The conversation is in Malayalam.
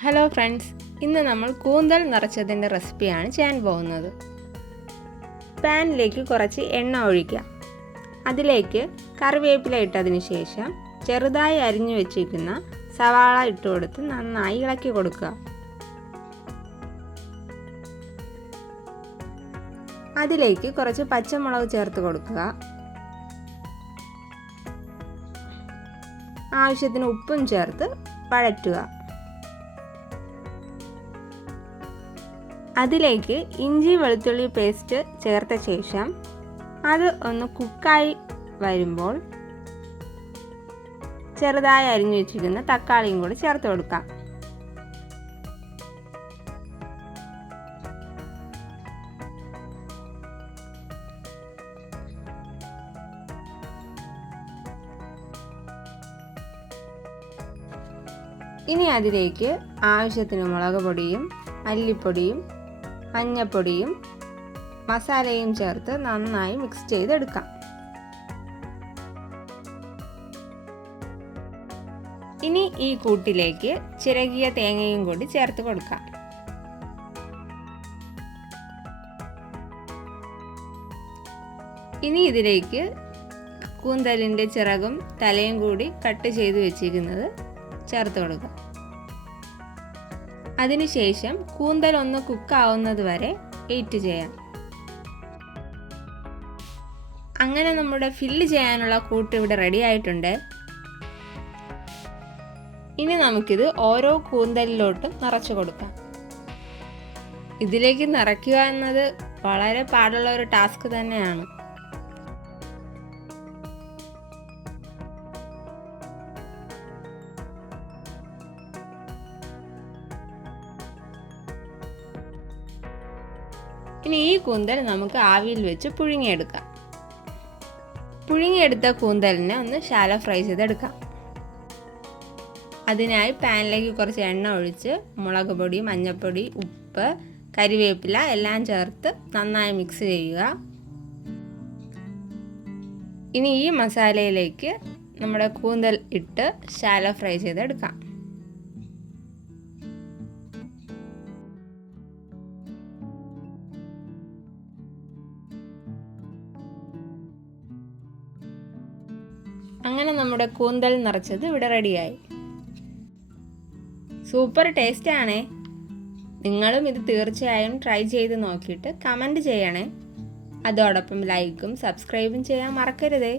ഹലോ ഫ്രണ്ട്സ്, ഇന്ന് നമ്മൾ കൂന്തൽ നിറച്ചതിൻ്റെ റെസിപ്പിയാണ് ചെയ്യാൻ പോകുന്നത്. പാനിലേക്ക് കുറച്ച് എണ്ണ ഒഴിക്കുക. അതിലേക്ക് കറിവേപ്പില ഇട്ടതിന് ശേഷം ചെറുതായി അരിഞ്ഞു വെച്ചിരിക്കുന്ന സവാള ഇട്ട് കൊടുത്ത് നന്നായി ഇളക്കി കൊടുക്കുക. അതിലേക്ക് കുറച്ച് പച്ചമുളക് ചേർത്ത് കൊടുക്കുക. ആവശ്യത്തിന് ഉപ്പും ചേർത്ത് വഴറ്റുക. അതിലേക്ക് ഇഞ്ചി വെളുത്തുള്ളി പേസ്റ്റ് ചേർത്ത ശേഷം അത് ഒന്ന് കുക്കായി വരുമ്പോൾ ചെറുതായി അരിഞ്ഞു വെച്ചിരിക്കുന്ന തക്കാളിയും കൂടി ചേർത്ത് കൊടുക്കാം. ഇനി അതിലേക്ക് ആവശ്യത്തിന് മുളക് പൊടിയും മല്ലിപ്പൊടിയും മഞ്ഞൾപ്പൊടിയും മസാലയും ചേർത്ത് നന്നായി മിക്സ് ചെയ്തെടുക്കാം. ഇനി ഈ കൂട്ടിലേക്ക് ചിരകിയ തേങ്ങയും കൂടി ചേർത്ത് കൊടുക്കാം. ഇനി ഇതിലേക്ക് കൂന്തലിൻ്റെ ചിറകും തലയും കൂടി കട്ട് ചെയ്ത് വെച്ചിരിക്കുന്നത് ചേർത്ത് കൊടുക്കാം. അതിനുശേഷം കൂന്തൽ ഒന്ന് കുക്കാവുന്നത് വരെ വെയിറ്റ് ചെയ്യാം. അങ്ങനെ നമ്മുടെ ഫില്ല് ചെയ്യാനുള്ള കൂട്ട് ഇവിടെ റെഡി ആയിട്ടുണ്ട്. ഇനി നമുക്കിത് ഓരോ കൂന്തലിലോട്ടും നിറച്ചു കൊടുക്കാം. ഇതിലേക്ക് നിറയ്ക്കുക എന്നത് വളരെ പാടുള്ള ഒരു ടാസ്ക് തന്നെയാണ്. ഇനി ഈ കൂന്തൽ നമുക്ക് ആവിയിൽ വെച്ച് പുഴുങ്ങിയെടുക്കാം. പുഴുങ്ങിയെടുത്ത കൂന്തലിനെ ഒന്ന് ശാലോ ഫ്രൈ ചെയ്തെടുക്കാം. അതിനായി പാനിലേക്ക് കുറച്ച് എണ്ണ ഒഴിച്ച് മുളക് പൊടി, മഞ്ഞൾപ്പൊടി, ഉപ്പ്, കരിവേപ്പില എല്ലാം ചേർത്ത് നന്നായി മിക്സ് ചെയ്യുക. ഇനി ഈ മസാലയിലേക്ക് നമ്മുടെ കൂന്തൽ ഇട്ട് ശാലോ ഫ്രൈ ചെയ്തെടുക്കാം. അങ്ങനെ നമ്മുടെ കൂന്തൽ നിറച്ചത് ഇവിടെ റെഡിയായി. സൂപ്പർ ടേസ്റ്റ് ആണേ. നിങ്ങളും ഇത് തീർച്ചയായും ട്രൈ ചെയ്ത് നോക്കിയിട്ട് കമൻറ്റ് ചെയ്യണേ. അതോടൊപ്പം ലൈക്കും സബ്സ്ക്രൈബും ചെയ്യാൻ മറക്കരുതേ.